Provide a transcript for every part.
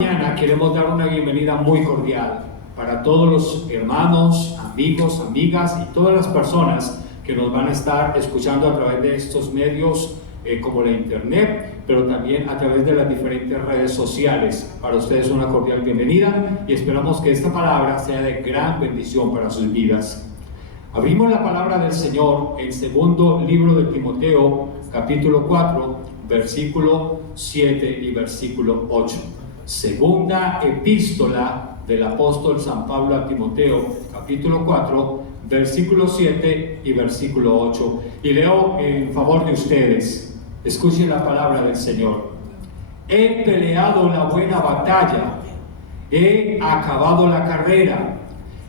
Mañana queremos dar una bienvenida muy cordial para todos los hermanos, amigos, amigas y todas las personas que nos van a estar escuchando a través de estos medios como la internet, pero también a través de las diferentes redes sociales. Para ustedes una cordial bienvenida y esperamos que esta palabra sea de gran bendición para sus vidas. Abrimos la palabra del Señor en segundo libro de Timoteo, capítulo 4, versículo 7 y versículo 8. Segunda epístola del apóstol San Pablo a Timoteo, capítulo 4, versículo 7 y versículo 8. Y leo en favor de ustedes. Escuchen la palabra del Señor. He peleado la buena batalla, he acabado la carrera,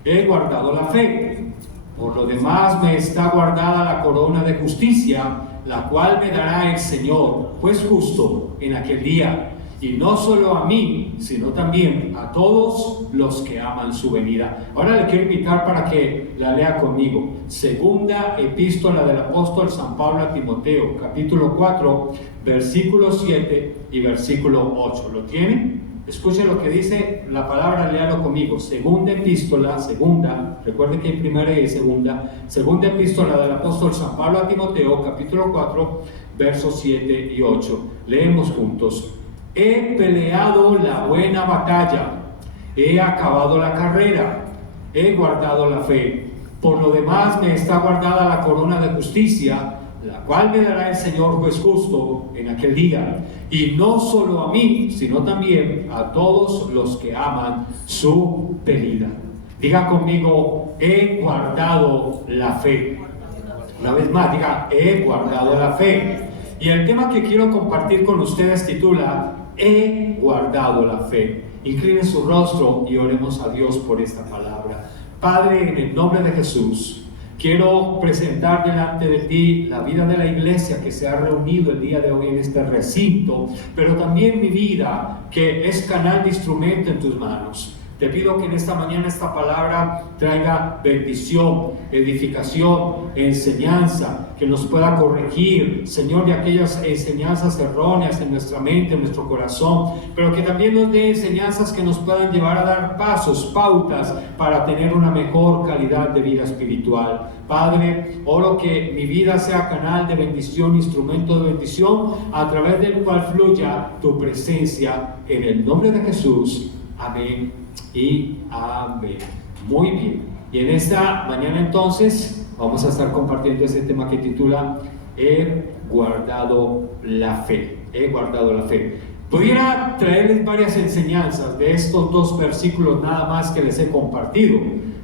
he guardado la fe. Por lo demás me está guardada la corona de justicia, la cual me dará el Señor, juez justo, en aquel día. Y no solo a mí, sino también a todos los que aman su venida. Ahora le quiero invitar para que la lea conmigo. Segunda epístola del apóstol San Pablo a Timoteo, capítulo 4, versículo 7 y versículo 8. ¿Lo tienen? Escuchen lo que dice la palabra, léalo conmigo. Segunda epístola, recuerden que hay primera y segunda epístola del apóstol San Pablo a Timoteo, capítulo 4, versos 7 y 8. Leemos juntos. He peleado la buena batalla, he acabado la carrera, he guardado la fe. Por lo demás me está guardada la corona de justicia, la cual me dará el Señor juez justo en aquel día. Y no solo a mí, sino también a todos los que aman su venida. Diga conmigo, he guardado la fe. Una vez más, diga, he guardado la fe. Y el tema que quiero compartir con ustedes titula, he guardado la fe. Inclinen su rostro y oremos a Dios por esta palabra. Padre, en el nombre de Jesús, quiero presentar delante de ti la vida de la iglesia que se ha reunido el día de hoy en este recinto, pero también mi vida, que es canal de instrumento en tus manos. Te pido que en esta mañana esta palabra traiga bendición, edificación, enseñanza, que nos pueda corregir, Señor, de aquellas enseñanzas erróneas en nuestra mente, en nuestro corazón, pero que también nos dé enseñanzas que nos puedan llevar a dar pasos, pautas, para tener una mejor calidad de vida espiritual. Padre, oro que mi vida sea canal de bendición, instrumento de bendición, a través del cual fluya tu presencia, en el nombre de Jesús. Amén y amén. Muy bien. Y en esta mañana entonces vamos a estar compartiendo ese tema que titula He guardado la fe. He guardado la fe. Pudiera traerles varias enseñanzas de estos dos versículos nada más que les he compartido,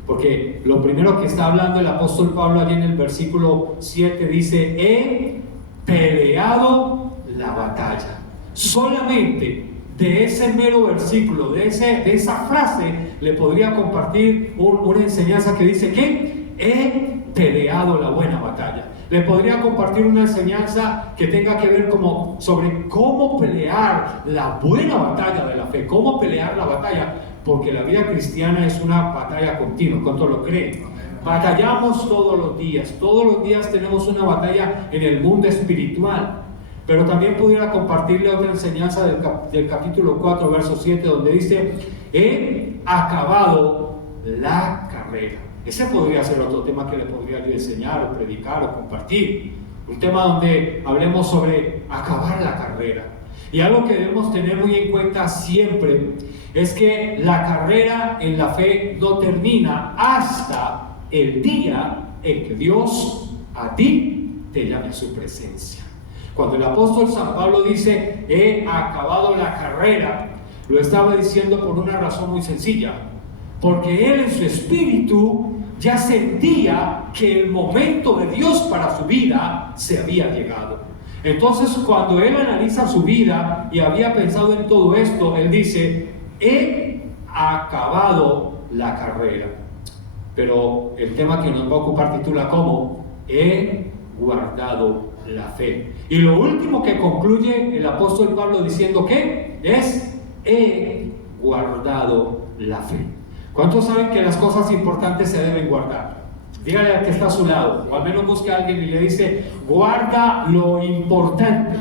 porque lo primero que está hablando el apóstol Pablo allí en el versículo 7 dice, he peleado la batalla. Solamente de ese mero versículo, de esa frase, le podría compartir una enseñanza que dice que he peleado la buena batalla. Le podría compartir una enseñanza que tenga que ver sobre cómo pelear la buena batalla de la fe, cómo pelear la batalla, porque la vida cristiana es una batalla continua. ¿Cuánto lo creen? Batallamos todos los días tenemos una batalla en el mundo espiritual. Pero también pudiera compartirle otra enseñanza del capítulo 4, verso 7, donde dice, he acabado la carrera. Ese podría ser otro tema que le podría yo enseñar o predicar o compartir. Un tema donde hablemos sobre acabar la carrera. Y algo que debemos tener muy en cuenta siempre es que la carrera en la fe no termina hasta el día en que Dios a ti te llame a su presencia. Cuando el apóstol San Pablo dice, he acabado la carrera, lo estaba diciendo por una razón muy sencilla, porque él en su espíritu ya sentía que el momento de Dios para su vida se había llegado. Entonces, cuando él analiza su vida y había pensado en todo esto, él dice, he acabado la carrera. Pero el tema que nos va a ocupar titula como, he guardado la fe. Y lo último que concluye el apóstol Pablo diciendo que es, he guardado la fe. ¿Cuántos saben que las cosas importantes se deben guardar? Dígale al que está a su lado, o al menos busque a alguien y le dice, guarda lo importante.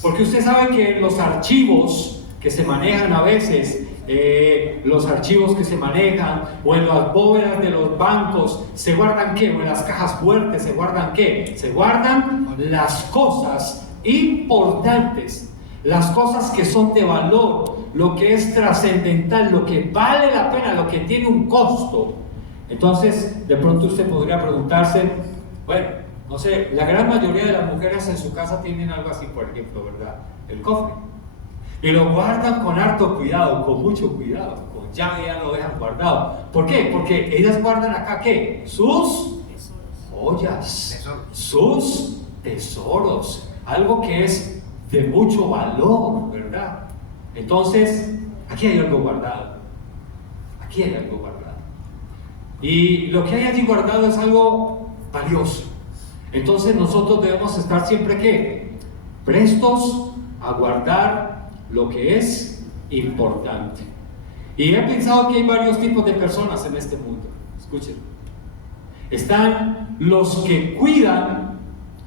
Porque usted sabe que en los archivos que se manejan a veces, los archivos que se manejan, o en las bóvedas de los bancos, ¿se guardan qué? O en las cajas fuertes, ¿se guardan qué? Se guardan las cosas importantes, las cosas que son de valor, lo que es trascendental, lo que vale la pena, lo que tiene un costo. Entonces, de pronto usted podría preguntarse, bueno, no sé, la gran mayoría de las mujeres en su casa tienen algo así, por ejemplo, ¿verdad? El cofre. Y lo guardan con harto cuidado, con mucho cuidado, con llave ya lo dejan guardado. ¿Por qué? Porque ellas guardan acá, ¿qué? Sus joyas, sus tesoros, algo que es de mucho valor, ¿verdad? Entonces, aquí hay algo guardado, aquí hay algo guardado. Y lo que hay allí guardado es algo valioso. Entonces nosotros debemos estar siempre, ¿qué? Prestos a guardar lo que es importante. Y he pensado que hay varios tipos de personas en este mundo. Escuchen. Están los que cuidan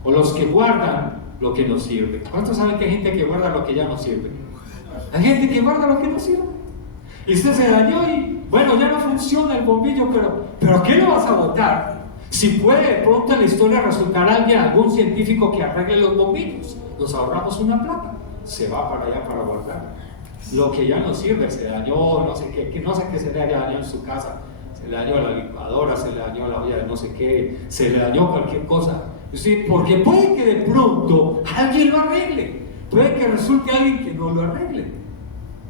o los que guardan lo que nos sirve. ¿Cuántos saben que hay gente que guarda lo que ya no sirve? Hay gente que guarda lo que no sirve. Y usted se dañó y, bueno, ya no funciona el bombillo, pero ¿qué lo vas a botar? Si puede de pronto en la historia resultar algún científico que arregle los bombillos, nos ahorramos una plata. Se va para allá para guardar. Lo que ya no sirve, se dañó, no sé qué se le haya dañado en su casa, se le dañó la licuadora, se le dañó la olla de no sé qué, se le dañó cualquier cosa. ¿Sí? Porque puede que de pronto alguien lo arregle, puede que resulte alguien que no lo arregle.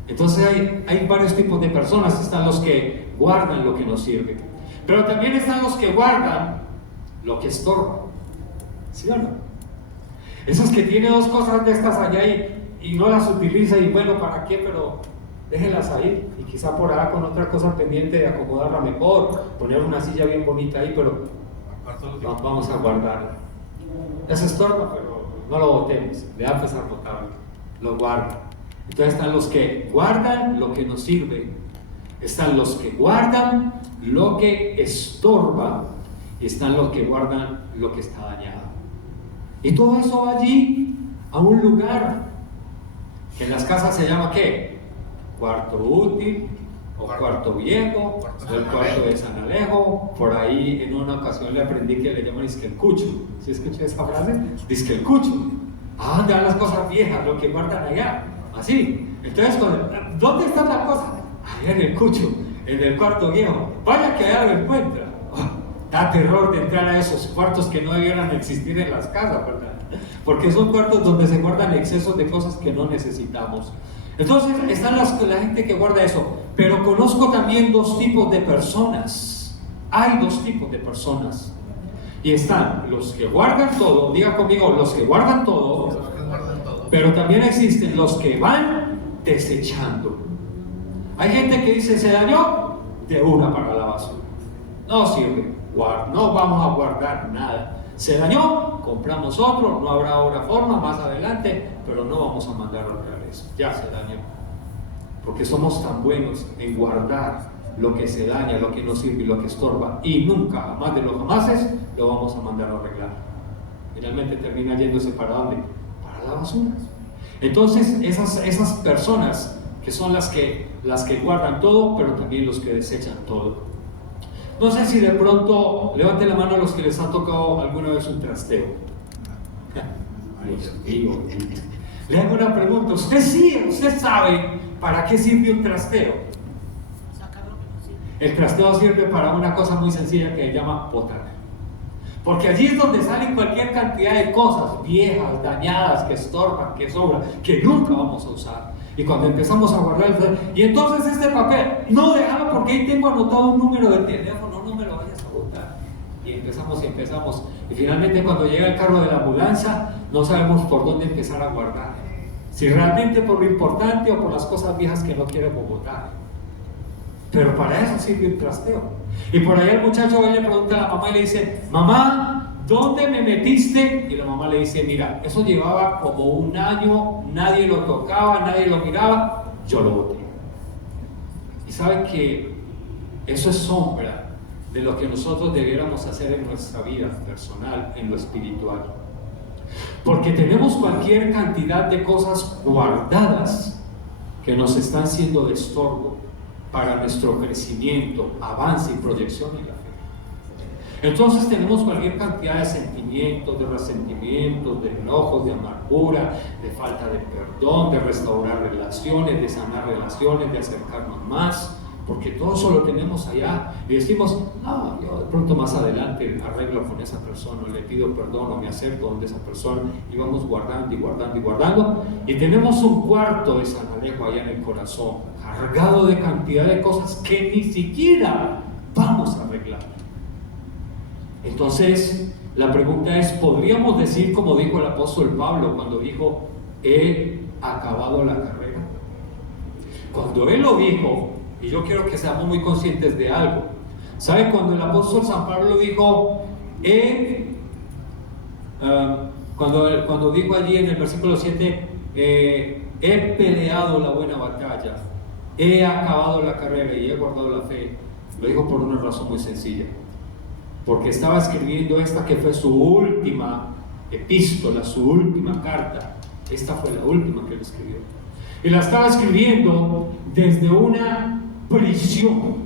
Entonces hay varios tipos de personas. Están los que guardan lo que no sirve, pero también están los que guardan lo que estorba. ¿Sí o no? Esos que tienen dos cosas de estas allá y no las utiliza, y bueno, ¿para qué? Pero déjenlas ahí, y quizá por allá con otra cosa pendiente de acomodarla mejor, poner una silla bien bonita ahí, pero vamos a guardarla. Eso estorba, pero no lo botemos, le da pesar botarlo, lo guarda. Entonces están los que guardan lo que nos sirve, están los que guardan lo que estorba, y están los que guardan lo que está dañado. Y todo eso va allí a un lugar que en las casas se llama ¿qué? Cuarto útil, o cuarto viejo, o el cuarto de San Alejo. Por ahí en una ocasión le aprendí que le llaman disque el cucho. ¿Sí escuché esa frase? Disque el cucho. Ah, ¿dónde van las cosas viejas? Lo que guardan allá. Así. Entonces, ¿dónde está la cosa? Allá en el cucho, en el cuarto viejo. Vaya que allá lo encuentra. Da terror de entrar a esos cuartos que no debieran existir en las casas, ¿verdad? Porque son cuartos donde se guardan excesos de cosas que no necesitamos. Entonces están la gente que guarda eso. Pero conozco también dos tipos de personas. Hay dos tipos de personas. Y están los que guardan todo, diga conmigo, los que guardan todo, pero también existen los que van desechando. Hay gente que dice, se dañó, de una para la basura. No sirve. No vamos a guardar nada. Se dañó, compramos otro, no habrá ahora forma más adelante, pero no vamos a mandar a arreglar eso. Ya se dañó. Porque somos tan buenos en guardar lo que se daña, lo que no sirve y lo que estorba, y nunca, jamás de los jamases, lo vamos a mandar a arreglar. Finalmente termina yéndose para ¿dónde? Para la basura. Entonces esas personas que son las que guardan todo, pero también los que desechan todo. No sé si de pronto, levanten la mano a los que les ha tocado alguna vez un trasteo. Dios mío. Le hago una pregunta. Usted sabe para qué sirve un trasteo. El trasteo sirve para una cosa muy sencilla que se llama botar. Porque allí es donde salen cualquier cantidad de cosas viejas, dañadas, que estorban, que sobran, que nunca vamos a usar. Y cuando empezamos a guardar, y entonces este papel, no déjalo porque ahí tengo anotado un número de teléfono, no me lo vayas a botar. Y empezamos. Y finalmente cuando llega el carro de la ambulancia, no sabemos por dónde empezar a guardar. Si realmente por lo importante o por las cosas viejas que no queremos botar. Pero para eso sirve el trasteo. Y por ahí el muchacho le pregunta a la mamá y le dice, mamá, ¿dónde me metiste? Y la mamá le dice, mira, eso llevaba como un año, nadie lo tocaba, nadie lo miraba, yo lo boté. Y saben que eso es sombra de lo que nosotros debiéramos hacer en nuestra vida personal, en lo espiritual. Porque tenemos cualquier cantidad de cosas guardadas que nos están siendo de estorbo para nuestro crecimiento, avance y proyección en la fe. Entonces tenemos cualquier cantidad de sentimientos, de resentimientos, de enojos, de amargura, de falta de perdón, de restaurar relaciones, de sanar relaciones, de acercarnos más, porque todo eso lo tenemos allá y decimos, no, yo de pronto más adelante arreglo con esa persona, le pido perdón o me acerco donde esa persona, y vamos guardando y guardando y guardando, y tenemos un cuarto de San Alejo allá en el corazón, cargado de cantidad de cosas que ni siquiera vamos a arreglar. Entonces, la pregunta es, ¿podríamos decir como dijo el apóstol Pablo cuando dijo, he acabado la carrera? Cuando él lo dijo, y yo quiero que seamos muy conscientes de algo, ¿sabe? Cuando el apóstol San Pablo dijo, cuando dijo allí en el versículo 7, he peleado la buena batalla, he acabado la carrera y he guardado la fe, lo dijo por una razón muy sencilla. Porque estaba escribiendo esta que fue su última epístola, su última carta. Esta fue la última que él escribió. Y la estaba escribiendo desde una prisión.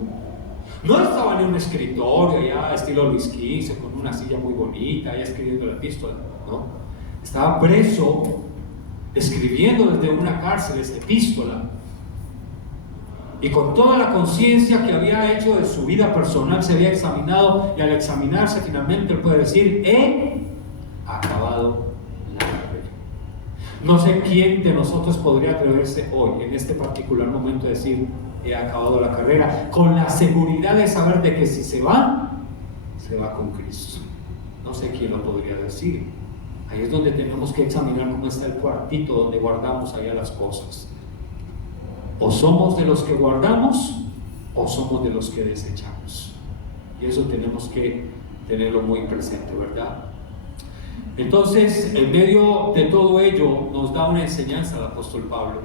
No estaba en un escritorio allá, estilo Luis XV, con una silla muy bonita, allá escribiendo la epístola. No. Estaba preso, escribiendo desde una cárcel esta epístola. Y con toda la conciencia que había hecho de su vida personal, se había examinado, y al examinarse finalmente él puede decir, he acabado la carrera. No sé quién de nosotros podría atreverse hoy, en este particular momento, a decir, he acabado la carrera, con la seguridad de saber de que si se va con Cristo. No sé quién lo podría decir. Ahí es donde tenemos que examinar cómo está el cuartito donde guardamos allá las cosas. O somos de los que guardamos o somos de los que desechamos. Y eso tenemos que tenerlo muy presente, ¿verdad? Entonces, en medio de todo ello, nos da una enseñanza el apóstol Pablo.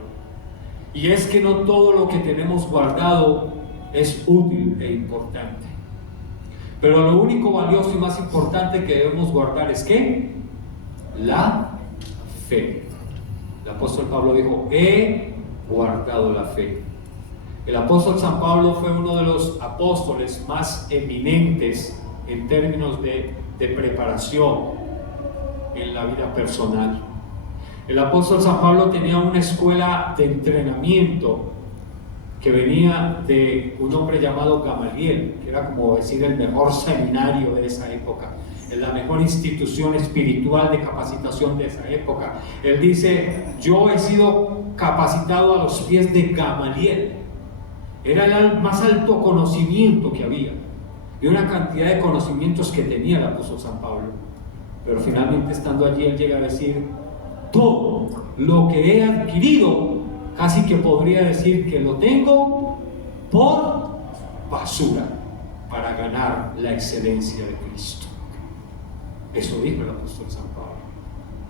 Y es que no todo lo que tenemos guardado es útil e importante. Pero lo único valioso y más importante que debemos guardar es ¿qué? La fe. El apóstol Pablo dijo, he guardado la fe. El apóstol San Pablo fue uno de los apóstoles más eminentes en términos de preparación en la vida personal. El apóstol San Pablo tenía una escuela de entrenamiento que venía de un hombre llamado Gamaliel, que era como decir el mejor seminario de esa época, la mejor institución espiritual de capacitación de esa época. Él dice, yo he sido capacitado a los pies de Gamaliel. Era el más alto conocimiento que había, y una cantidad de conocimientos que tenía el apóstol San Pablo. Pero finalmente, estando allí, él llega a decir, todo lo que he adquirido, casi que podría decir que lo tengo por basura para ganar la excelencia de Cristo. Eso dijo el apóstol San Pablo,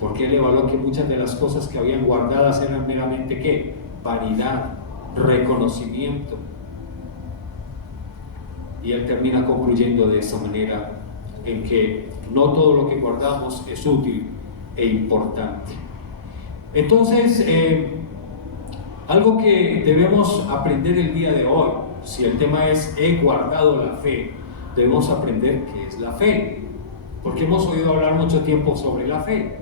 porque él evaluó que muchas de las cosas que habían guardadas eran meramente ¿qué? Vanidad, reconocimiento. Y él termina concluyendo de esa manera, en que no todo lo que guardamos es útil e importante. Entonces, algo que debemos aprender el día de hoy, si el tema es he guardado la fe, debemos aprender qué es la fe. Porque hemos oído hablar mucho tiempo sobre la fe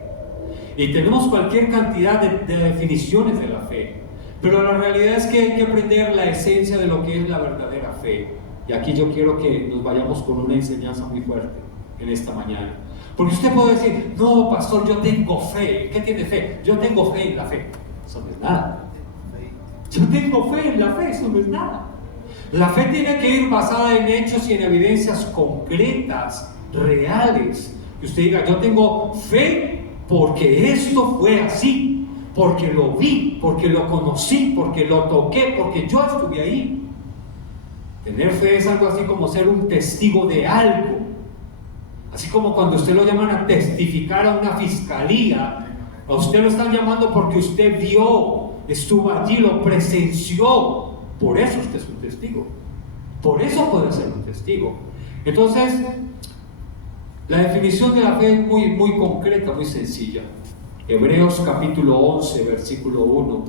y tenemos cualquier cantidad de definiciones de la fe, pero la realidad es que hay que aprender la esencia de lo que es la verdadera fe. Y aquí yo quiero que nos vayamos con una enseñanza muy fuerte en esta mañana, porque usted puede decir, no pastor, yo tengo fe. ¿Qué tiene fe? Yo tengo fe en la fe. Eso no es nada. Yo tengo fe en la fe, eso no es nada. La fe tiene que ir basada en hechos y en evidencias concretas, reales, que usted diga, yo tengo fe porque esto fue así, porque lo vi, porque lo conocí, porque lo toqué, porque yo estuve ahí. Tener fe es algo así como ser un testigo de algo, así como cuando usted lo llaman a testificar a una fiscalía, a usted lo están llamando porque usted vio, estuvo allí, lo presenció. Por eso usted es un testigo, por eso puede ser un testigo. Entonces, la definición de la fe es muy concreta, muy sencilla. Hebreos capítulo 11, versículo 1,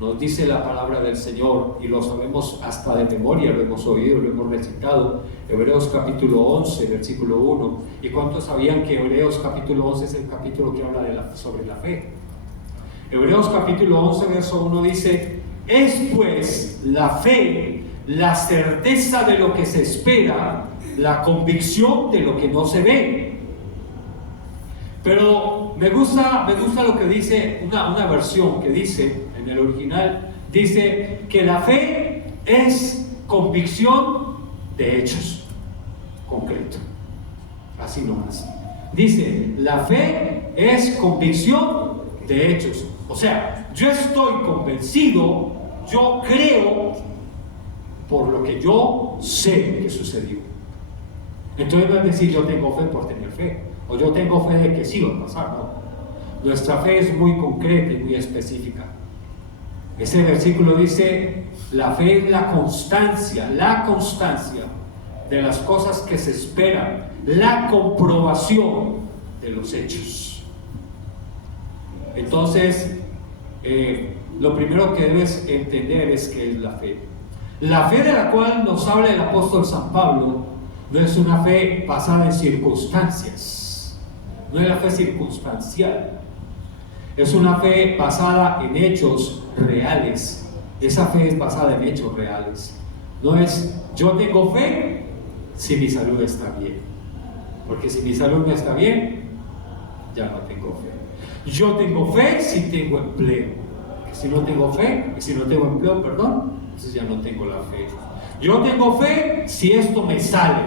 Nos dice la palabra del Señor, y lo sabemos hasta de memoria, lo hemos oído, lo hemos recitado. Hebreos capítulo 11, versículo 1. ¿Y cuántos sabían que Hebreos capítulo 11 es el capítulo que habla sobre la fe? Hebreos capítulo 11, verso 1 dice: es pues la fe, la certeza de lo que se espera, la convicción de lo que no se ve. Pero me gusta lo que dice una versión que dice, en el original, dice que la fe es convicción de hechos concretos. Así nomás. Dice, la fe es convicción de hechos. O sea, yo estoy convencido, yo creo por lo que yo sé que sucedió. Entonces no es decir yo tengo fe por tener fe, o yo tengo fe de que sí va a pasar, no. Nuestra fe es muy concreta y muy específica. Ese versículo dice, la fe es la constancia de las cosas que se esperan, la comprobación de los hechos. Entonces, lo primero que debes entender es qué es la fe. La fe de la cual nos habla el apóstol San Pablo no es una fe basada en circunstancias, no es la fe circunstancial, es una fe basada en hechos reales. Esa fe es basada en hechos reales. No es yo tengo fe si mi salud está bien, porque si mi salud no está bien, ya no tengo fe. Yo tengo fe si tengo empleo, porque si no tengo fe, si no tengo empleo, entonces ya no tengo la fe. Yo tengo fe si esto me sale,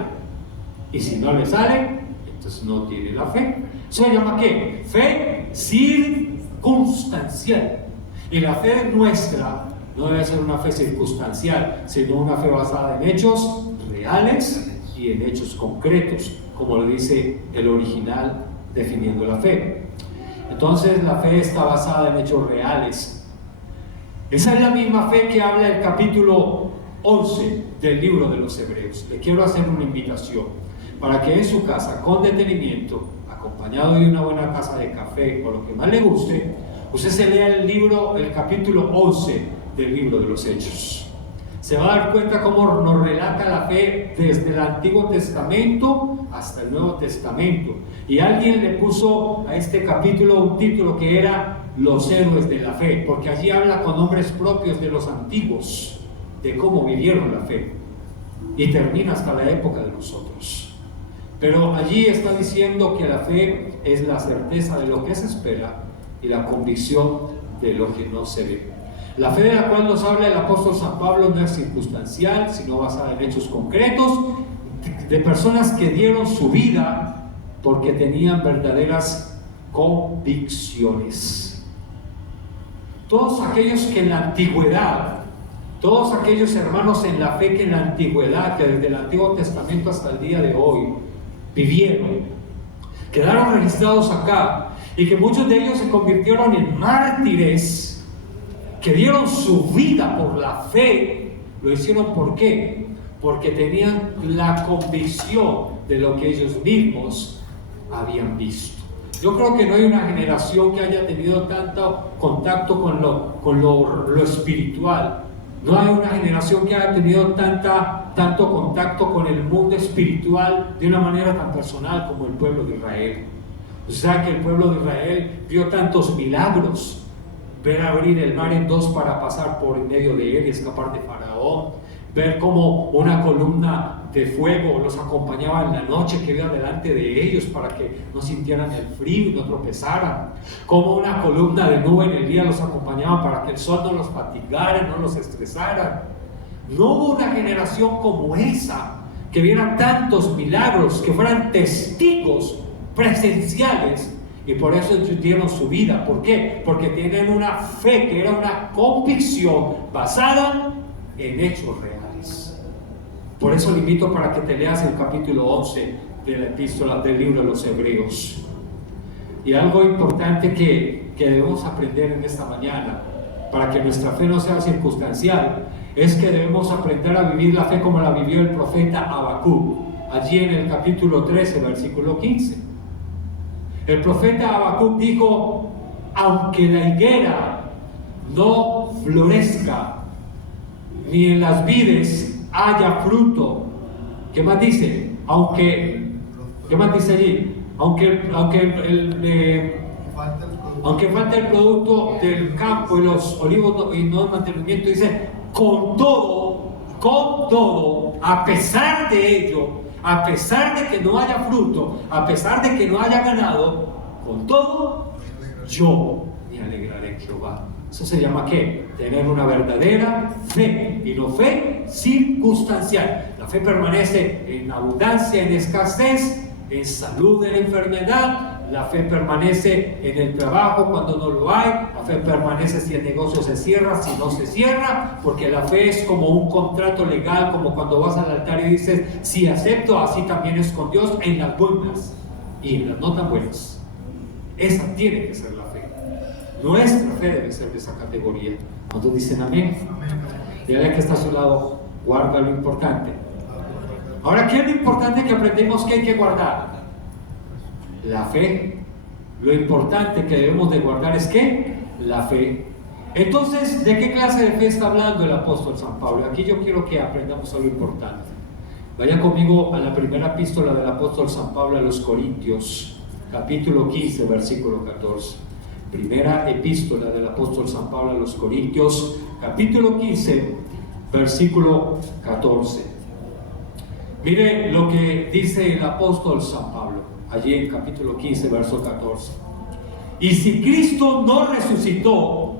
y si no le sale, entonces no tiene la fe. ¿Eso se llama qué? Fe circunstancial. Y la fe nuestra no debe ser una fe circunstancial, sino una fe basada en hechos reales y en hechos concretos, como lo dice el original definiendo la fe. Entonces la fe está basada en hechos reales. Esa es la misma fe que habla el capítulo 11 del libro de los Hebreos. Le quiero hacer una invitación para que en su casa, con detenimiento, acompañado de una buena taza de café o lo que más le guste, usted se lea el capítulo 11 del libro de los Hechos. Se va a dar cuenta cómo nos relata la fe desde el Antiguo Testamento hasta el Nuevo Testamento. Y alguien le puso a este capítulo un título que era Los héroes de la fe, porque allí habla con nombres propios de los antiguos, de cómo vivieron la fe, y termina hasta la época de nosotros. Pero allí está diciendo que la fe es la certeza de lo que se espera y la convicción de lo que no se ve. La fe de la cual nos habla el apóstol San Pablo no es circunstancial, sino basada en hechos concretos de personas que dieron su vida porque tenían verdaderas convicciones. Todos aquellos que en la antigüedad, todos aquellos hermanos en la fe que en la antigüedad, que desde el Antiguo Testamento hasta el día de hoy vivieron, quedaron registrados acá, y que muchos de ellos se convirtieron en mártires, que dieron su vida por la fe, lo hicieron ¿por qué? Porque tenían la convicción de lo que ellos mismos habían visto. Yo creo que no hay una generación que haya tenido tanto contacto con lo espiritual. No hay una generación que haya tenido tanto contacto con el mundo espiritual de una manera tan personal como el pueblo de Israel. O sea que el pueblo de Israel vio tantos milagros, ver abrir el mar en dos para pasar por en medio de él y escapar de Faraón, ver cómo una columna de fuego los acompañaba en la noche que iba delante de ellos para que no sintieran el frío y no tropezaran, como una columna de nube en el día los acompañaba para que el sol no los fatigara, no los estresara. No hubo una generación como esa que viera tantos milagros, que fueran testigos presenciales, y por eso ellos dieron su vida. ¿Por qué? Porque tienen una fe que era una convicción basada en hechos reales. Por eso le invito para que te leas el capítulo 11 de la epístola del libro de los Hebreos. Y algo importante que debemos aprender en esta mañana, para que nuestra fe no sea circunstancial, es que debemos aprender a vivir la fe como la vivió el profeta Habacuc, allí en el capítulo 13, versículo 15. El profeta Habacuc dijo: aunque la higuera no florezca, ni en las vides haya fruto. ¿Qué más dice? ¿Qué más dice allí? Aunque falte el producto del campo y los olivos y no el mantenimiento, dice, con todo, a pesar de ello, a pesar de que no haya fruto, a pesar de que no haya ganado, con todo, yo me alegraré en Jehová. Eso se llama ¿qué? Tener una verdadera fe, y no fe circunstancial. La fe permanece en abundancia, en escasez, en salud, en enfermedad. La fe permanece en el trabajo cuando no lo hay. La fe permanece si el negocio se cierra, si no se cierra, porque la fe es como un contrato legal, como cuando vas al altar y dices, si acepto, así también es con Dios, en las buenas y en las no tan buenas. Esa tiene que ser la fe. Nuestra fe debe ser de esa categoría. ¿Cuántos dicen amén? Dígale que está a su lado, guarda lo importante. Ahora, ¿qué es lo importante que aprendemos que hay que guardar? La fe. Lo importante que debemos de guardar es ¿qué? La fe. Entonces, ¿de qué clase de fe está hablando el apóstol San Pablo? Aquí yo quiero que aprendamos algo importante. Vaya conmigo a la primera epístola del apóstol San Pablo a los Corintios, capítulo 15, versículo 14. Primera epístola del apóstol San Pablo a los Corintios, capítulo 15, versículo 14. Mire lo que dice el apóstol San Pablo, allí en capítulo 15, verso 14. Y si Cristo no resucitó,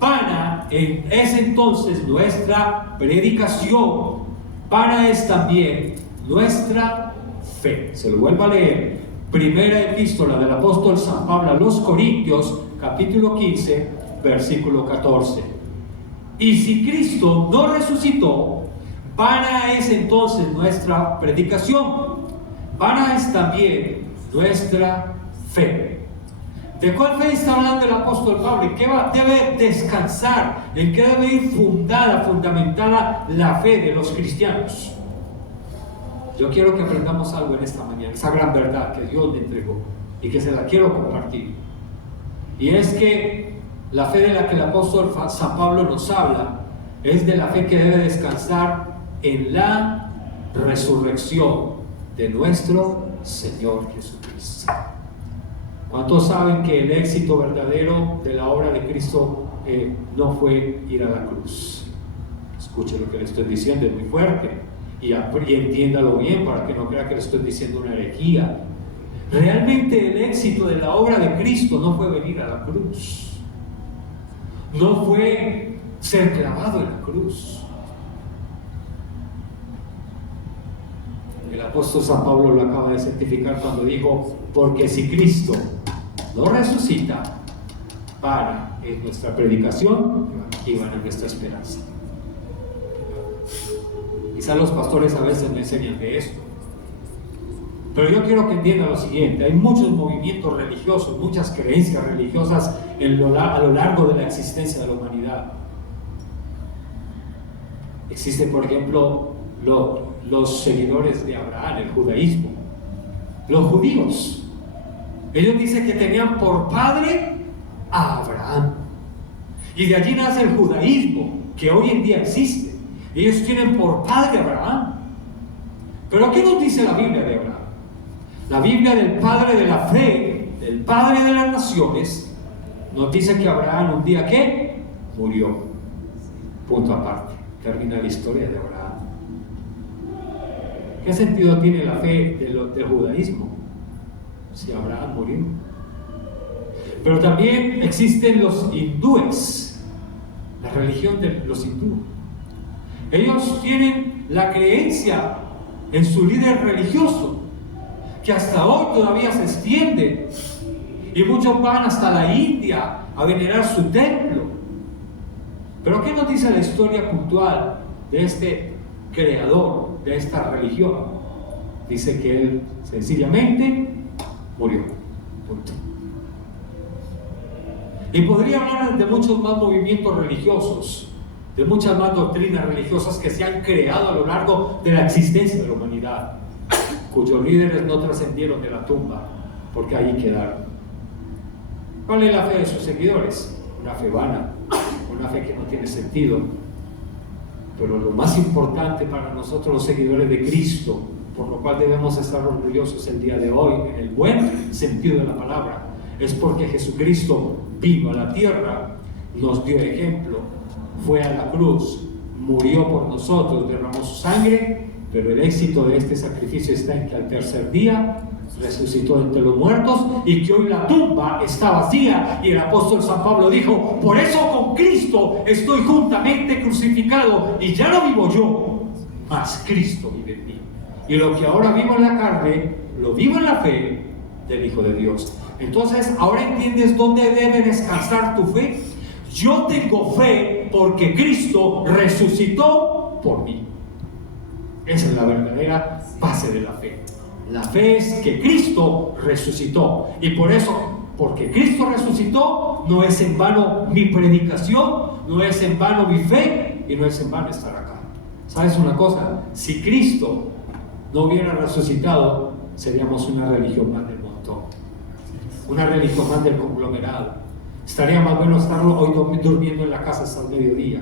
vana es entonces nuestra predicación, vana es también nuestra fe. Se lo vuelvo a leer. Primera epístola del apóstol San Pablo a los Corintios, capítulo 15, versículo 14. Y si Cristo no resucitó, vana es entonces nuestra predicación, vana es también nuestra fe. ¿De cuál fe está hablando el apóstol Pablo? ¿En qué debe descansar? ¿En qué debe ir fundamentada la fe de los cristianos? Yo quiero que aprendamos algo en esta mañana, esa gran verdad que Dios me entregó y que se la quiero compartir. Y es que la fe de la que el apóstol San Pablo nos habla es de la fe que debe descansar en la resurrección de nuestro Señor Jesucristo. ¿Cuántos saben que el éxito verdadero de la obra de Cristo no fue ir a la cruz? Escuche lo que le estoy diciendo, es muy fuerte. Y entiéndalo bien para que no crea que le estoy diciendo una herejía. Realmente el éxito de la obra de Cristo no fue venir a la cruz, no fue ser clavado en la cruz. El apóstol San Pablo lo acaba de certificar cuando dijo, porque si Cristo no resucita, vana es nuestra predicación y vana es nuestra esperanza. Quizás los pastores a veces me enseñan de esto, pero yo quiero que entiendan lo siguiente: hay muchos movimientos religiosos, muchas creencias religiosas a lo largo de la existencia de la humanidad. Existen, por ejemplo, los seguidores de Abraham, el judaísmo, los judíos. Ellos dicen que tenían por padre a Abraham, y de allí nace el judaísmo que hoy en día existe. Ellos tienen por padre a Abraham. Pero ¿qué nos dice la Biblia de Abraham? La Biblia del padre de la fe, del padre de las naciones, nos dice que Abraham un día ¿qué? Murió. Punto aparte. Termina la historia de Abraham. ¿Qué sentido tiene la fe del judaísmo si Abraham murió? Pero también existen los hindúes, la religión de los hindúes. Ellos tienen la creencia en su líder religioso, que hasta hoy todavía se extiende, y muchos van hasta la India a venerar su templo. Pero ¿qué nos dice la historia puntual de este creador de esta religión? Dice que él sencillamente murió. Punto. Y podría hablar de muchos más movimientos religiosos, de muchas más doctrinas religiosas que se han creado a lo largo de la existencia de la humanidad, cuyos líderes no trascendieron de la tumba, porque allí quedaron. ¿Cuál es la fe de sus seguidores? Una fe vana, una fe que no tiene sentido. Pero lo más importante para nosotros los seguidores de Cristo, por lo cual debemos estar orgullosos el día de hoy, en el buen sentido de la palabra, es porque Jesucristo vino a la tierra, nos dio ejemplo, fue a la cruz, murió por nosotros, derramó su sangre, pero el éxito de este sacrificio está en que al tercer día resucitó entre los muertos y que hoy la tumba está vacía. Y el apóstol San Pablo dijo: por eso con Cristo estoy juntamente crucificado, y ya no vivo yo, mas Cristo vive en mí. Y lo que ahora vivo en la carne, lo vivo en la fe del Hijo de Dios. Entonces, ¿ahora entiendes dónde debe descansar tu fe? Yo tengo fe porque Cristo resucitó por mí. Esa es la verdadera base de la fe. La fe es que Cristo resucitó. Y por eso, porque Cristo resucitó, no es en vano mi predicación, no es en vano mi fe, y no es en vano estar acá. ¿Sabes una cosa? Si Cristo no hubiera resucitado, seríamos una religión más del montón, una religión más del conglomerado. Estaría más bueno estar hoy durmiendo en la casa hasta el mediodía,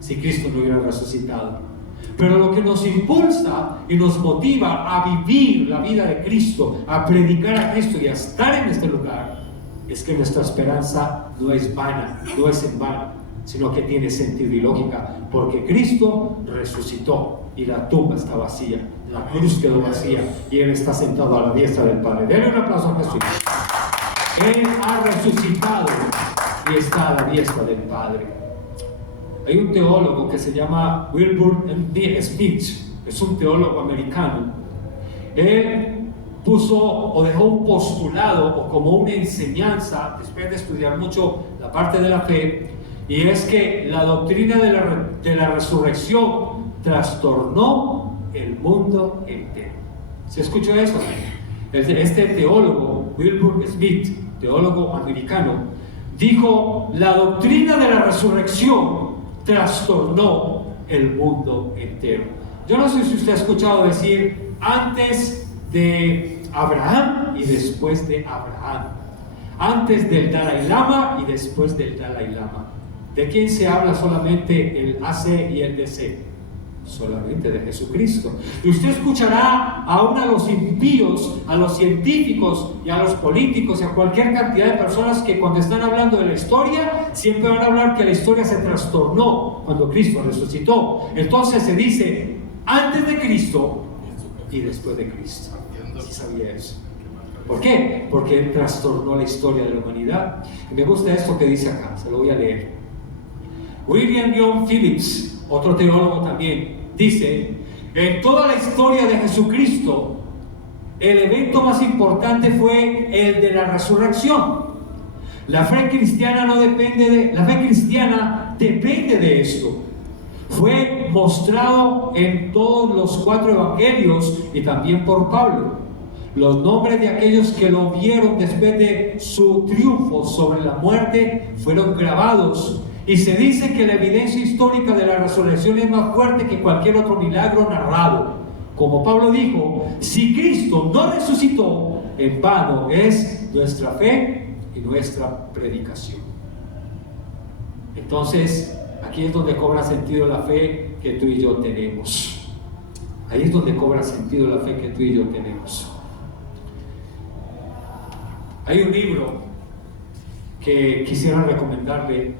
si Cristo no hubiera resucitado. Pero lo que nos impulsa y nos motiva a vivir la vida de Cristo, a predicar a Cristo y a estar en este lugar, es que nuestra esperanza no es vana, no es en vano, sino que tiene sentido y lógica, porque Cristo resucitó y la tumba está vacía, la cruz quedó vacía y Él está sentado a la diestra del Padre. Denle un aplauso a Jesús. Él ha resucitado y está a la diestra del Padre. Hay un teólogo que se llama Wilbur M.D. Smith, es un teólogo americano. Él puso o dejó un postulado o como una enseñanza, después de estudiar mucho la parte de la fe, y es que la doctrina de la resurrección trastornó el mundo entero. ¿Se escuchó eso? Este teólogo, Wilbur Smith, teólogo americano, dijo: la doctrina de la resurrección trastornó el mundo entero. Yo no sé si usted ha escuchado decir antes de Abraham y después de Abraham, antes del Dalai Lama y después del Dalai Lama. ¿De quién se habla solamente el AC y el DC? Solamente de Jesucristo. Y usted escuchará aún a los impíos, a los científicos y a los políticos y a cualquier cantidad de personas que cuando están hablando de la historia siempre van a hablar que la historia se trastornó cuando Cristo resucitó. Entonces se dice antes de Cristo y después de Cristo. ¿Sí sabía eso? ¿Por qué? Porque Él trastornó la historia de la humanidad. Y me gusta esto que dice acá, se lo voy a leer. William John Phillips, otro teólogo también, dice: en toda la historia de Jesucristo, el evento más importante fue el de la resurrección. La fe cristiana depende de esto. Fue mostrado en todos los 4 evangelios y también por Pablo. Los nombres de aquellos que lo vieron después de su triunfo sobre la muerte fueron grabados. Y se dice que la evidencia histórica de la resurrección es más fuerte que cualquier otro milagro narrado. Como Pablo dijo: si Cristo no resucitó, en vano es nuestra fe y nuestra predicación. Entonces, aquí es donde cobra sentido la fe que tú y yo tenemos. Ahí es donde cobra sentido la fe que tú y yo tenemos. Hay un libro que quisiera recomendarle,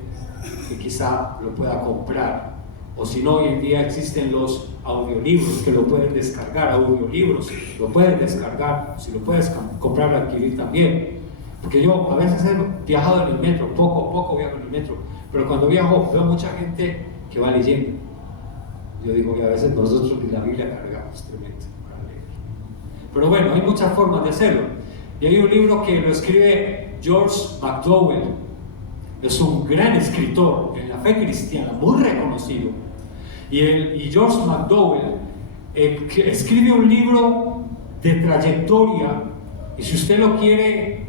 que quizá lo pueda comprar, o si no, hoy en día existen los audiolibros que lo pueden descargar, audiolibros, lo pueden descargar, si lo puedes comprar o adquirir también, porque yo a veces he viajado en el metro, poco a poco viajo en el metro, pero cuando viajo veo mucha gente que va leyendo. Yo digo que a veces nosotros ni la Biblia cargamos, tremendo para leer. Pero bueno, hay muchas formas de hacerlo, y hay un libro que lo escribe George McDowell. Es un gran escritor en la fe cristiana, muy reconocido. Y George McDowell escribe un libro de trayectoria, y si usted lo quiere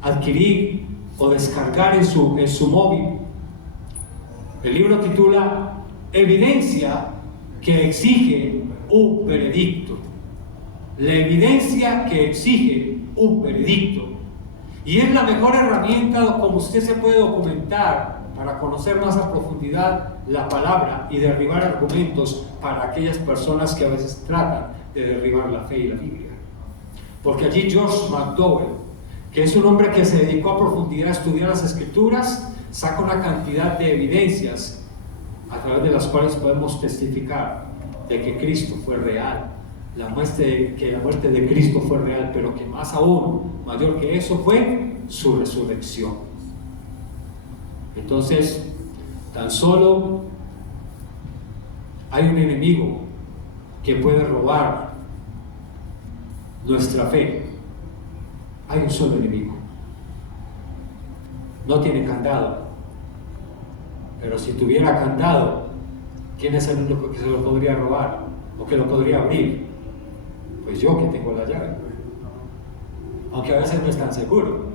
adquirir o descargar en su móvil, el libro titula Evidencia que exige un veredicto. La evidencia que exige un veredicto. Y es la mejor herramienta como usted se puede documentar para conocer más a profundidad la palabra y derribar argumentos para aquellas personas que a veces tratan de derribar la fe y la Biblia. Porque allí George McDowell, que es un hombre que se dedicó a profundidad a estudiar las Escrituras, saca una cantidad de evidencias a través de las cuales podemos testificar de que Cristo fue real, que la muerte de Cristo fue real, pero que más aún, mayor que eso, fue su resurrección. Entonces, tan solo hay un enemigo que puede robar nuestra fe. Hay un solo enemigo. No tiene candado. Pero si tuviera candado, ¿quién es el único que se lo podría robar o que lo podría abrir? Pues yo, que tengo la llave. Aunque a veces no es tan seguro.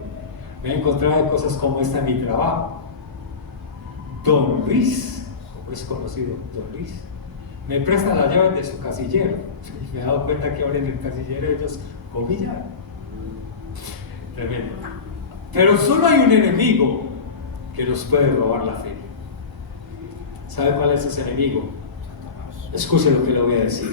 Me he encontrado cosas como esta en mi trabajo. Don Luis, como es conocido, Don Luis, me presta las llaves de su casillero. Me he dado cuenta que ahora en el casillero ellos con mi llave. Tremendo. Pero solo hay un enemigo que nos puede robar la fe. ¿Sabe cuál es ese enemigo? Escuche lo que le voy a decir.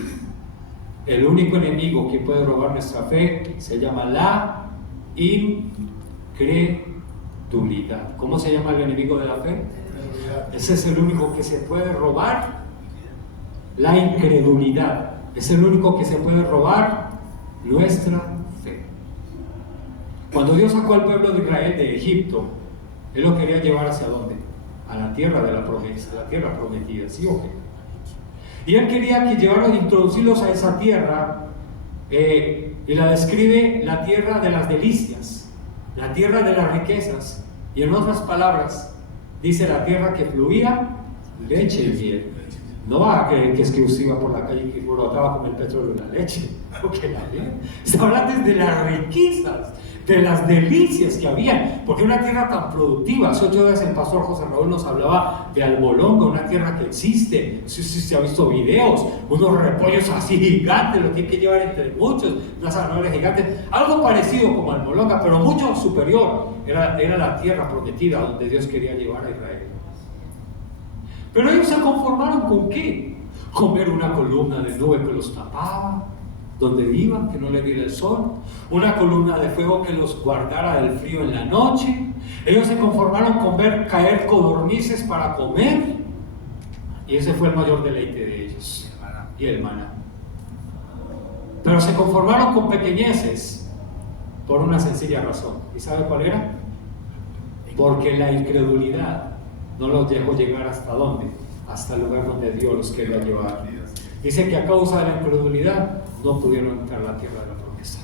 El único enemigo que puede robar nuestra fe se llama la incredulidad. ¿Cómo se llama el enemigo de la fe? Ese es el único que se puede robar. La incredulidad es el único que se puede robar nuestra fe. Cuando Dios sacó al pueblo de Israel de Egipto, Él lo quería llevar ¿hacia dónde? A la tierra de la promesa, la tierra prometida, ¿sí o qué? Y Él quería que llevaran, introducirlos a esa tierra, y la describe la tierra de las delicias, la tierra de las riquezas, y en otras palabras, dice la tierra que fluía leche y miel. No va a creer que es que usted iba por la calle y que brotaba con el petróleo y la leche, porque la miel. Está hablando de las riquezas, de las delicias que había, porque una tierra tan productiva. Hace 8 días el pastor José Raúl nos hablaba de Albolonga, una tierra que existe. No sé si se ha visto videos, unos repollos así gigantes, lo que hay que llevar entre muchos, unas zanahorias gigantes, algo parecido como Albolonga, pero mucho superior. Era la tierra prometida donde Dios quería llevar a Israel. Pero ellos se conformaron ¿con qué? Con ver una columna de nube que los tapaba donde iban, que no le diera el sol, una columna de fuego que los guardara del frío en la noche. Ellos se conformaron con ver caer codornices para comer, y ese fue el mayor deleite de ellos, y el maná. Pero se conformaron con pequeñeces por una sencilla razón. ¿Y sabe cuál era? Porque la incredulidad no los dejó llegar ¿hasta dónde? Hasta el lugar donde Dios los quería llevar. Dice que a causa de la incredulidad no pudieron entrar a la tierra de la promesa.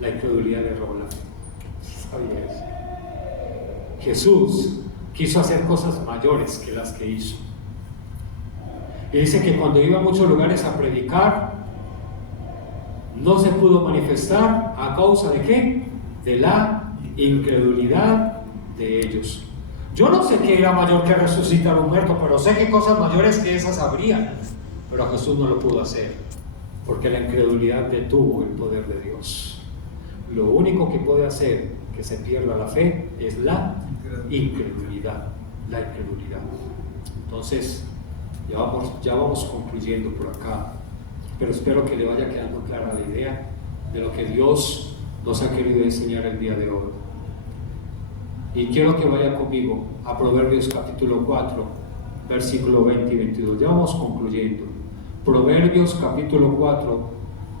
La incredulidad le robó la fe. ¿Sabía eso? Jesús quiso hacer cosas mayores que las que hizo. Y dice que cuando iba a muchos lugares a predicar, no se pudo manifestar a causa de ¿qué? De la incredulidad de ellos. Yo no sé qué era mayor que resucitar a un muerto, pero sé que cosas mayores que esas habría. Pero Jesús no lo pudo hacer, porque la incredulidad detuvo el poder de Dios. Lo único que puede hacer que se pierda la fe es la incredulidad. La incredulidad. Entonces, ya vamos concluyendo por acá, pero espero que le vaya quedando clara la idea de lo que Dios nos ha querido enseñar el día de hoy. Y quiero que vaya conmigo a Proverbios capítulo 4, versículo 20 y 22. Ya vamos concluyendo. Proverbios capítulo 4,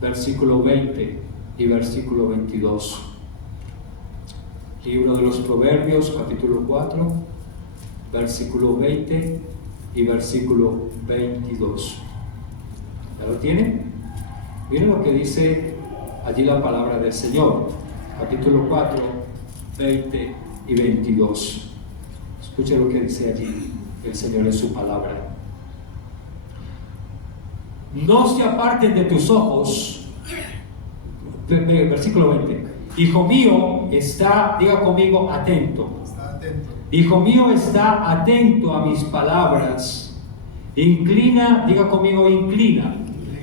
versículo 20 y versículo 22. Libro de los Proverbios capítulo 4, versículo 20 y versículo 22. ¿Ya lo tienen? Miren lo que dice allí la palabra del Señor. Capítulo 4, 20 y 22. Escuche lo que dice allí el Señor en su palabra. No se aparten de tus ojos, versículo 20. Hijo mío, diga conmigo, atento. Hijo mío, está atento a mis palabras. Inclina, diga conmigo, inclina.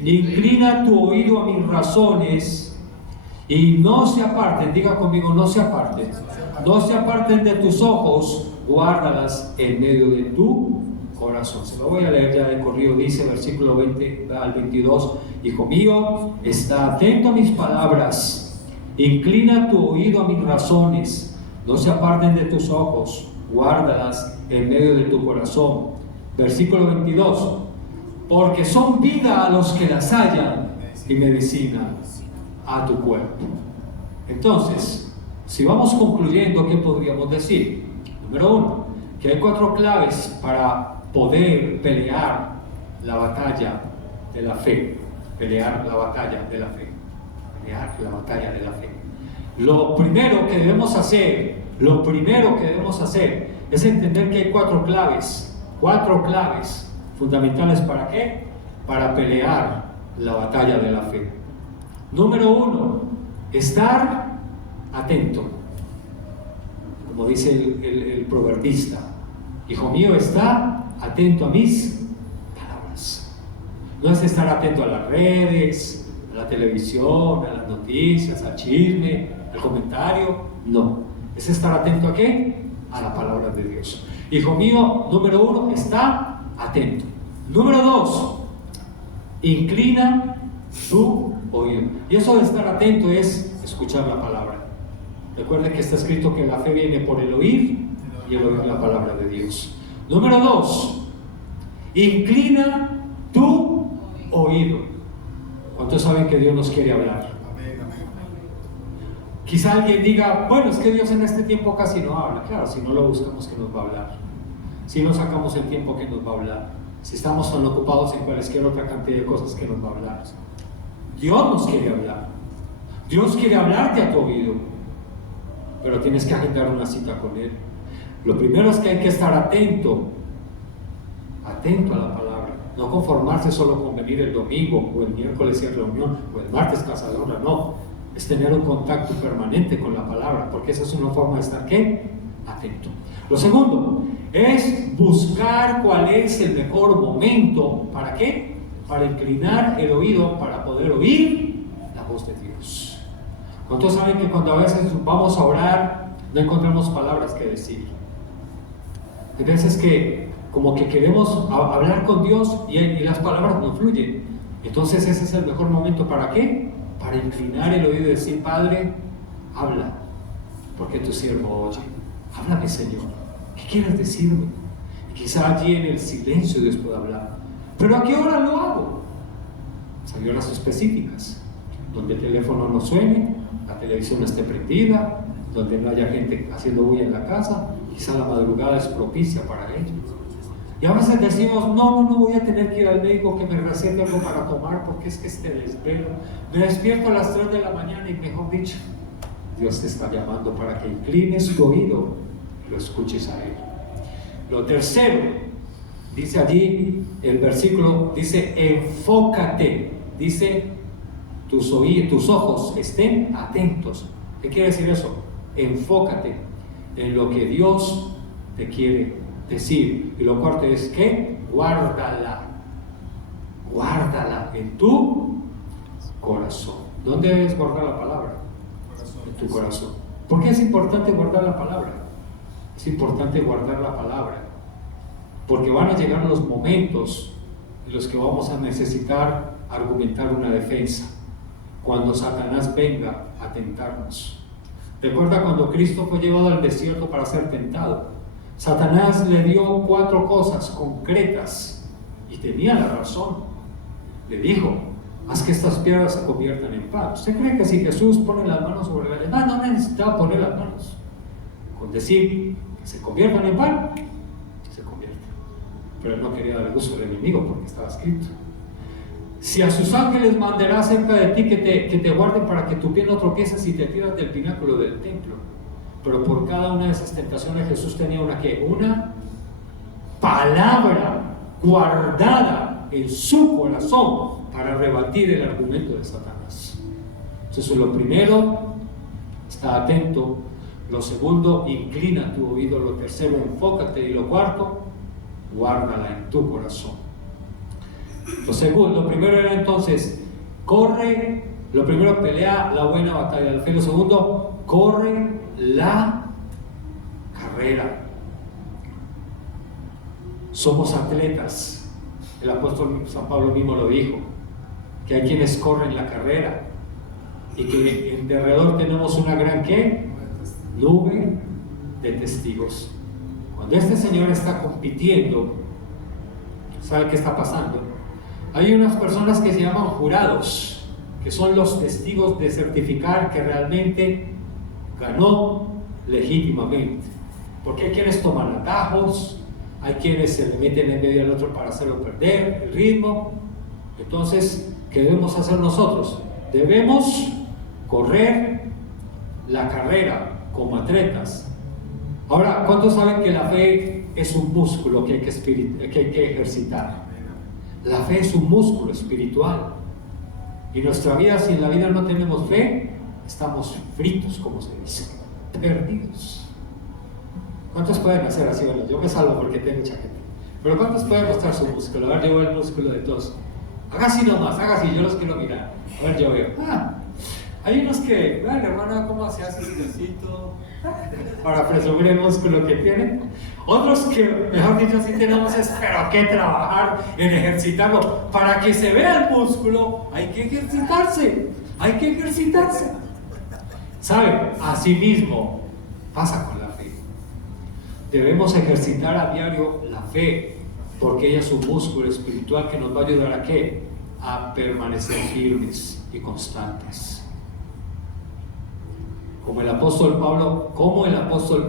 Inclina tu oído a mis razones y no se aparten, diga conmigo, no se aparten. No se aparten de tus ojos guárdalas en medio de tu corazón. Se lo voy a leer ya de corrido. Dice versículo 20 al 22: Hijo mío, está atento a mis palabras, inclina tu oído a mis razones, no se aparten de tus ojos, guárdalas en medio de tu corazón. Versículo 22: porque son vida a los que las hallan y medicina a tu cuerpo. Entonces, si vamos concluyendo, ¿qué podríamos decir? Número 1, que hay 4 claves para poder pelear la batalla de la fe. Pelear la batalla de la fe. Pelear la batalla de la fe. Lo primero que debemos hacer es entender que hay 4 claves fundamentales. ¿Para qué? Para pelear la batalla de la fe. Número 1, estar atento. Como dice el proverbista: hijo mío, está atento a mis palabras. No es estar atento a las redes, a la televisión, a las noticias, al chisme, al comentario. No, es estar atento ¿a qué? A la palabra de Dios. Hijo mío, número 1, está atento. Número 2, inclina tu oído. Y eso de estar atento es escuchar la palabra. Recuerde que está escrito que la fe viene por el oír y el oír la palabra de Dios. Número 2, inclina tu oído. ¿Cuántos saben que Dios nos quiere hablar? Quizá alguien diga: bueno, es que Dios en este tiempo casi no habla. Claro, si no lo buscamos, que nos va a hablar. Si no sacamos el tiempo, que nos va a hablar. Si estamos tan ocupados en cualquier otra cantidad de cosas, que nos va a hablar. Dios nos quiere hablar. Dios quiere hablarte a tu oído, pero tienes que agendar una cita con Él. Lo primero es que hay que estar atento a la palabra. No conformarse solo con venir el domingo o el miércoles en reunión o el martes casa de hora. No, es tener un contacto permanente con la palabra, porque esa es una forma de estar ¿qué? Atento. Lo segundo es buscar cuál es el mejor momento. ¿Para qué? Para inclinar el oído, para poder oír la voz de Dios. ¿Cuántos saben que cuando a veces vamos a orar no encontramos palabras que decir? Hay veces que como que queremos hablar con Dios y las palabras no fluyen. Entonces ese es el mejor momento. ¿Para qué? Para inclinar el oído y decir: Padre, habla, porque tu siervo oye. Háblame, Señor, ¿qué quieres decirme? Y quizá allí en el silencio Dios pueda hablar. ¿Pero a qué hora lo hago? Hay horas específicas, donde el teléfono no suene, la televisión no esté prendida, donde no haya gente haciendo bulla en la casa. Quizá la madrugada es propicia para ello. Y a veces decimos: no voy a tener que ir al médico que me recete algo para tomar, porque es que este desvelo. Me despierto a las 3 de la mañana y, mejor dicho, Dios te está llamando para que inclines tu oído y lo escuches a Él. Lo tercero, dice allí el versículo, dice: enfócate. Dice: tus ojos estén atentos. ¿Qué quiere decir eso? Enfócate en lo que Dios te quiere decir. Y lo cuarto es que guárdala en tu corazón. ¿Dónde debes guardar la palabra? En tu corazón. ¿Por qué es importante guardar la palabra? Es importante guardar la palabra porque van a llegar los momentos en los que vamos a necesitar argumentar una defensa, cuando Satanás venga a tentarnos. Recuerda cuando Cristo fue llevado al desierto para ser tentado. Satanás le dio 4 cosas concretas y tenía la razón. Le dijo: haz que estas piedras se conviertan en pan. ¿Usted cree que si Jesús pone las manos sobre la llama, no necesitaba poner las manos? Con decir que se conviertan en pan, se convierte. Pero él no quería dar luz al enemigo, porque estaba escrito: si a sus ángeles mandará cerca de ti que te guarden para que tu pie no tropieces y te tiras del pináculo del templo. Pero por cada una de esas tentaciones Jesús tenía una palabra guardada en su corazón para rebatir el argumento de Satanás. Entonces, lo primero, está atento. Lo segundo, inclina tu oído. Lo tercero, enfócate. Y lo cuarto, guárdala en tu corazón. Lo primero era entonces, corre. Lo primero, pelea la buena batalla de la fe. Lo segundo, corre la carrera. somos atletas. El apóstol San Pablo mismo lo dijo, que hay quienes corren la carrera y que en derredor tenemos una gran ¿qué? Nube de testigos. Cuando este señor está compitiendo, ¿sabe qué está pasando? Hay unas personas que se llaman jurados, que son los testigos de certificar que realmente ganó legítimamente. Porque hay quienes toman atajos, hay quienes se le meten en medio del otro para hacerlo perder el ritmo. Entonces, ¿qué debemos hacer nosotros? Debemos correr la carrera como atletas. Ahora, ¿cuántos saben que la fe es un músculo que hay que ejercitar? La fe es un músculo espiritual. Y nuestra vida, si en la vida no tenemos fe, estamos fritos, como se dice, perdidos. ¿Cuántos pueden hacer así? Bueno, yo me salvo porque tengo chaqueta. Pero ¿cuántos pueden mostrar su músculo? A ver, yo veo el músculo de todos. Haga así nomás, haga así, yo los quiero mirar. A ver, yo veo. Hay unos que, vean, hermana, cómo se hace el besito para presumir el músculo que tienen. Otros que, mejor dicho, sí tenemos pero que trabajar en ejercitarlo. Para que se vea el músculo, hay que ejercitarse. Hay que ejercitarse. ¿Saben? Así mismo pasa con la fe. Debemos ejercitar a diario la fe, porque ella es un músculo espiritual que nos va a ayudar a ¿qué? A permanecer firmes y constantes. Como el apóstol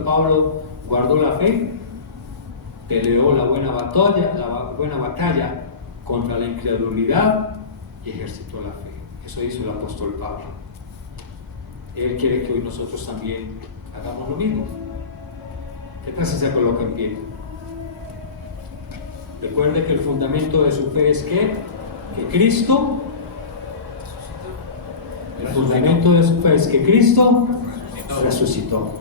Pablo guardó la fe, peleó la buena batalla contra la incredulidad y ejercitó la fe. Eso hizo el apóstol Pablo. Él quiere que hoy nosotros también hagamos lo mismo. ¿Qué tal si se coloca en pie? Recuerde que el fundamento de su fe es que Cristo, el fundamento de su fe es que Cristo resucitó.